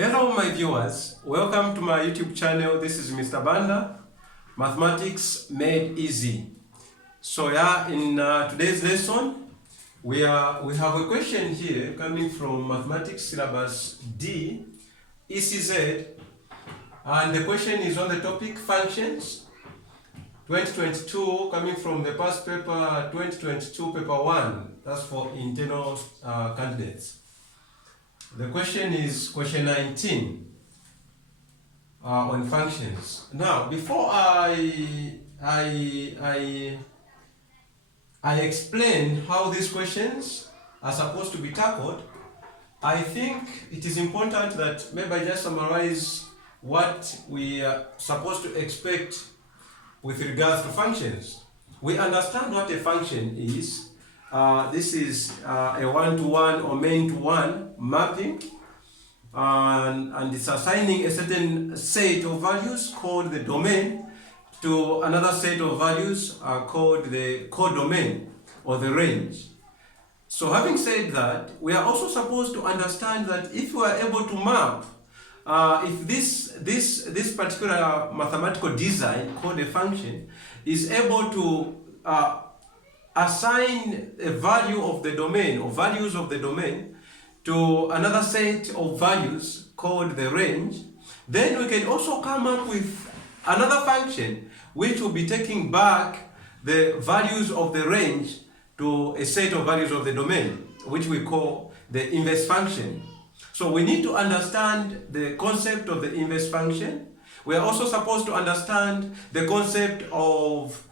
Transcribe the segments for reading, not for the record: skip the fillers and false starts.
Hello my viewers, welcome to my YouTube channel. This is Mr. Banda, Mathematics Made Easy. So in today's lesson, we have a question here coming from Mathematics Syllabus D, Ecz, and the question is on the topic functions 2022, coming from the past paper 2022 paper 1. That's for internal candidates. The question is question 19 on functions. Now, before I explain how these questions are supposed to be tackled, I think it is important that maybe I just summarize what we are supposed to expect with regards to functions. We understand what a function is. This is a one-to-one or main-to-one mapping, and it's assigning a certain set of values called the domain to another set of values called the codomain or the range. So having said that, we are also supposed to understand that if we are able to map, if this particular mathematical design called a function is able to assign a value of the domain or values of the domain to another set of values called the range, then we can also come up with another function which will be taking back the values of the range to a set of values of the domain, which we call the inverse function. So we need to understand the concept of the inverse function. We are also supposed to understand the concept of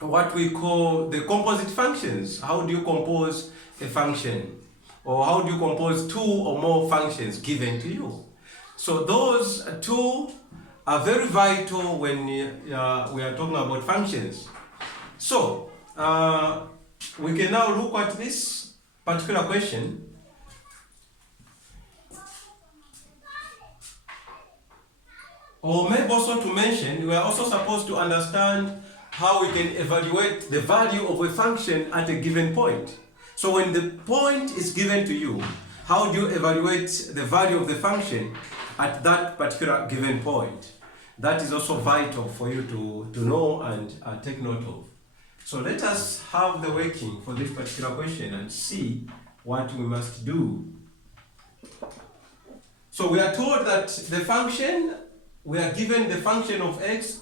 what we call the composite functions. How do you compose a function? Or how do you compose two or more functions given to you? So those two are very vital when we are talking about functions. So we can now look at this particular question. Or maybe also to mention, we are also supposed to understand how we can evaluate the value of a function at a given point. So when the point is given to you, how do you evaluate the value of the function at that particular given point? That is also vital for you to know and take note of. So let us have the working for this particular question and see what we must do. So we are told that the function, we are given the function of x,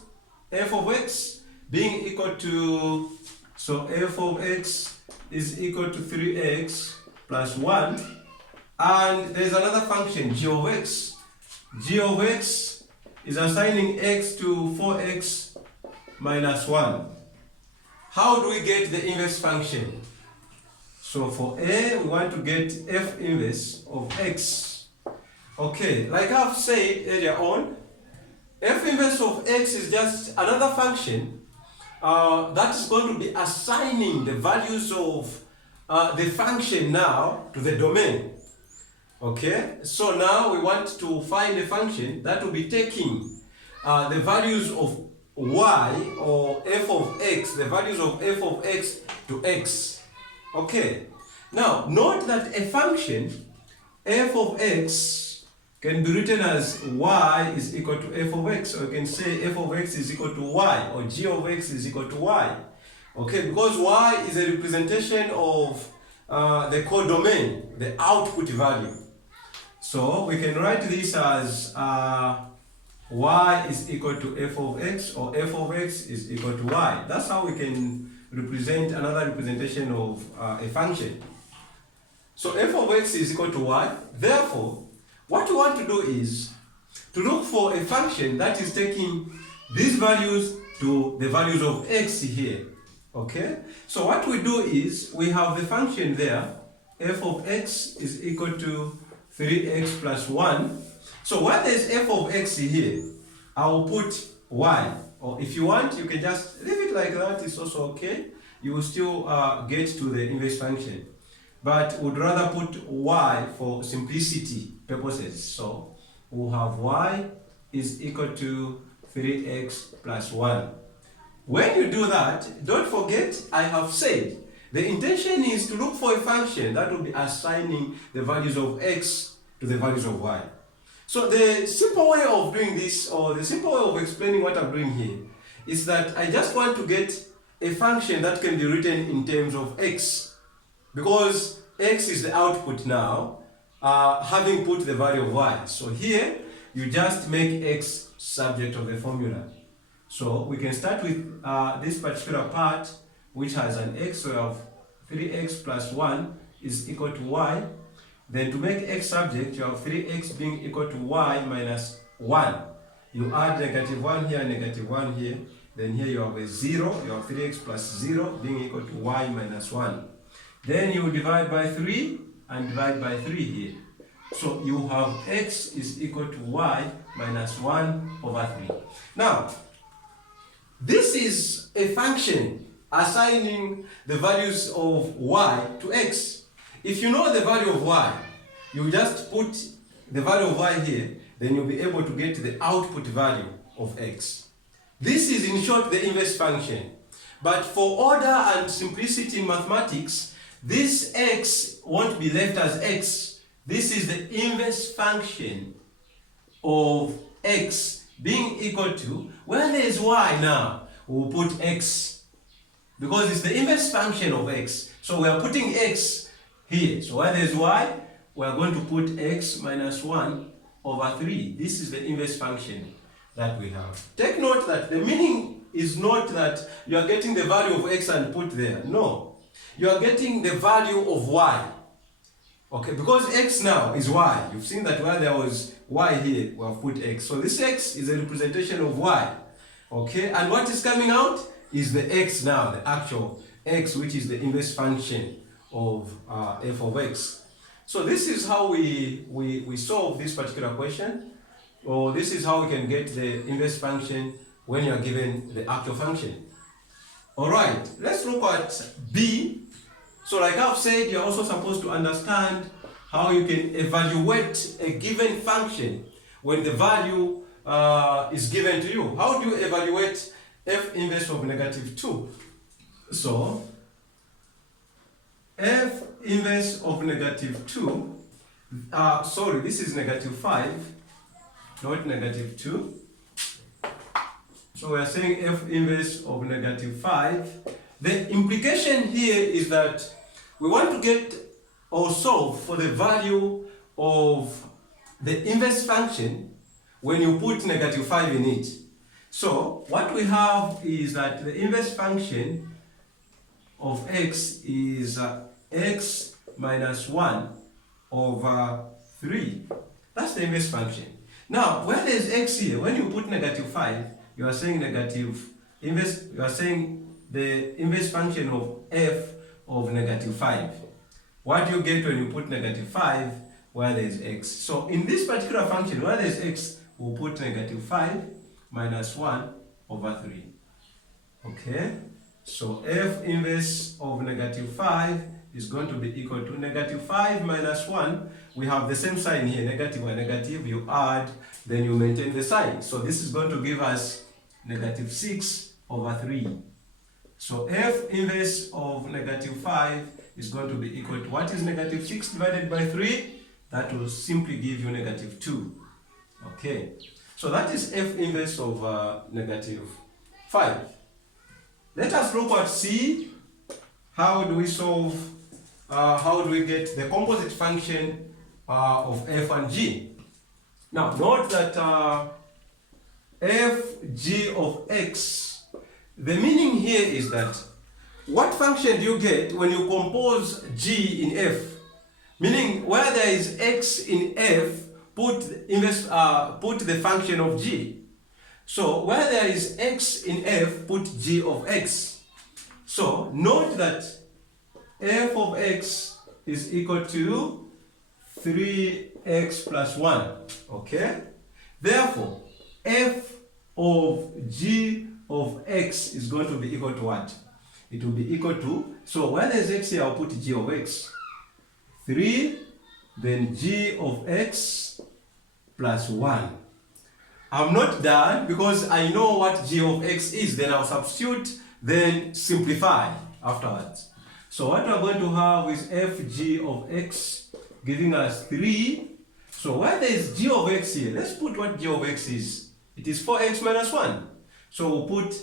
f of x, being equal to, so f of x is equal to 3x plus 1, and there's another function, g of x. G of x is assigning x to 4x minus 1. How do we get the inverse function? So for a, we want to get f inverse of x. Okay, like I've said earlier on, f inverse of x is just another function that is going to be assigning the values of the function now to the domain. Okay, so now we want to find a function that will be taking the values of y or f of x, the values of f of x to x. Okay, now note that a function f of x can be written as y is equal to f of x, or you can say f of x is equal to y, or g of x is equal to y. Okay, because y is a representation of the codomain, the output value. So we can write this as y is equal to f of x, or f of x is equal to y. That's how we can represent another representation of a function. So f of x is equal to y. Therefore, what we want to do is to look for a function that is taking these values to the values of x here. Okay? So what we do is we have the function there, f of x is equal to 3x plus 1. So when there's f of x here, I will put y. Or if you want, you can just leave it like that, it's also okay. You will still get to the inverse function. But would rather put y for simplicity purposes. So we'll have y is equal to 3x plus 1. When you do that, don't forget I have said the intention is to look for a function that will be assigning the values of x to the values of y. So the simple way of doing this, or the simple way of explaining what I'm doing here, is that I just want to get a function that can be written in terms of x, because x is the output now, having put the value of y. So here you just make x subject of the formula. So we can start with this particular part, which has an x, so we have 3x plus 1 is equal to y. Then to make x subject, you have 3x being equal to y minus 1. You add negative 1 here, negative 1 here. Then here you have a 0. You have 3x plus 0 being equal to y minus 1. Then you divide by 3 and divide by 3 here. So you have x is equal to y minus 1 over 3. Now, this is a function assigning the values of y to x. If you know the value of y, you just put the value of y here, then you'll be able to get the output value of x. This is in short the inverse function. But for order and simplicity in mathematics, this x won't be left as x. This is the inverse function of x being equal to, where there is y now, we'll put x. Because it's the inverse function of x. So we are putting x here. So where there is y, we are going to put x minus 1 over 3. This is the inverse function that we have. Take note that the meaning is not that you are getting the value of x and put there. No. You are getting the value of y. Okay, because x now is y. You've seen that where there was y here, we have put x. So this x is a representation of y. Okay, and what is coming out is the x now, the actual x, which is the inverse function of f of x. So this is how we solve this particular question, or this is how we can get the inverse function when you are given the actual function. Alright, let's look at B. So like I've said, you're also supposed to understand how you can evaluate a given function when the value is given to you. How do you evaluate f inverse of negative 2? So f inverse of negative 2, sorry, this is negative 5, not negative 2. So we are saying f inverse of negative 5. The implication here is that we want to get or solve for the value of the inverse function when you put negative 5 in it. So what we have is that the inverse function of x is x minus 1 over 3. That's the inverse function. Now, where there is x here, when you put negative 5, you are saying negative inverse, you are saying the inverse function of f of negative 5. What do you get when you put negative 5 where there is x? So in this particular function, where there is x, we'll put negative 5 minus 1 over 3. Okay? So f inverse of negative 5 is going to be equal to negative 5 minus 1. We have the same sign here, negative and negative. You add, then you maintain the sign. So this is going to give us negative 6 over 3. So f inverse of negative 5 is going to be equal to, what is negative 6 divided by 3? That will simply give you negative 2. Okay. So that is f inverse of negative 5. Let us look at C. How do we solve, how do we get the composite function of f and g? Now, note that f g of x, the meaning here is that what function do you get when you compose g in f? Meaning, where there is x in f, put the function of g. So where there is x in f, put g of x. So note that f of x is equal to 3x plus 1. Okay? Therefore, f of g of x is going to be equal to what? It will be equal to, so where there is x here, I'll put g of x. 3, then g of x plus 1. I'm not done because I know what g of x is. Then I'll substitute, then simplify afterwards. So what we're going to have is fg of x giving us 3. So where there is g of x here, let's put what g of x is. It is 4x minus 1. So we'll put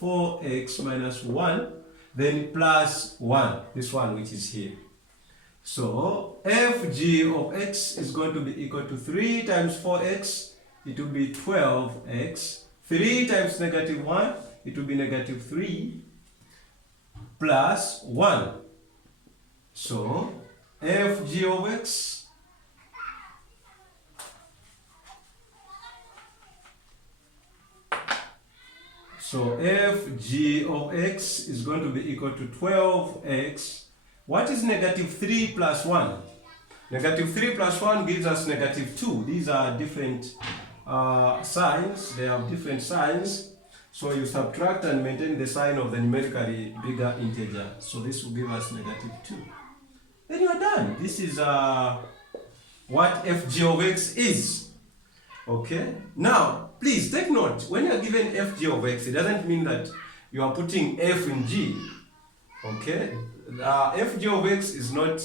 4x minus 1, then plus 1, this one which is here. So fg of x is going to be equal to 3 times 4x, it will be 12x. 3 times negative 1, it will be negative 3 plus 1. So fg of x is going to be equal to 12x. What is negative 3 plus 1? Negative 3 plus 1 gives us negative 2. These are different signs. They have different signs. So you subtract and maintain the sign of the numerically bigger integer. So this will give us negative 2. Then you are done. This is what fg of x is. Okay? Now, please take note. When you are given fg of x, it doesn't mean that you are putting f in g. Okay? Fg of x is not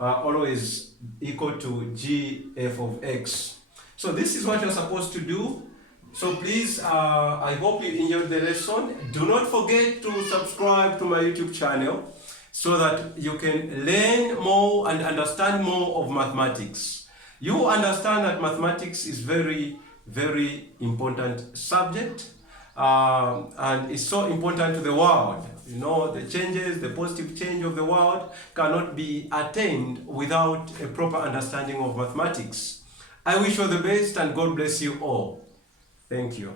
always equal to g f of x. So this is what you're supposed to do. So please, I hope you enjoyed the lesson. Do not forget to subscribe to my YouTube channel so that you can learn more and understand more of mathematics. You understand that mathematics is very, very important subject, and it's so important to the world. You know, the changes, the positive change of the world cannot be attained without a proper understanding of mathematics. I wish you all the best and God bless you all. Thank you.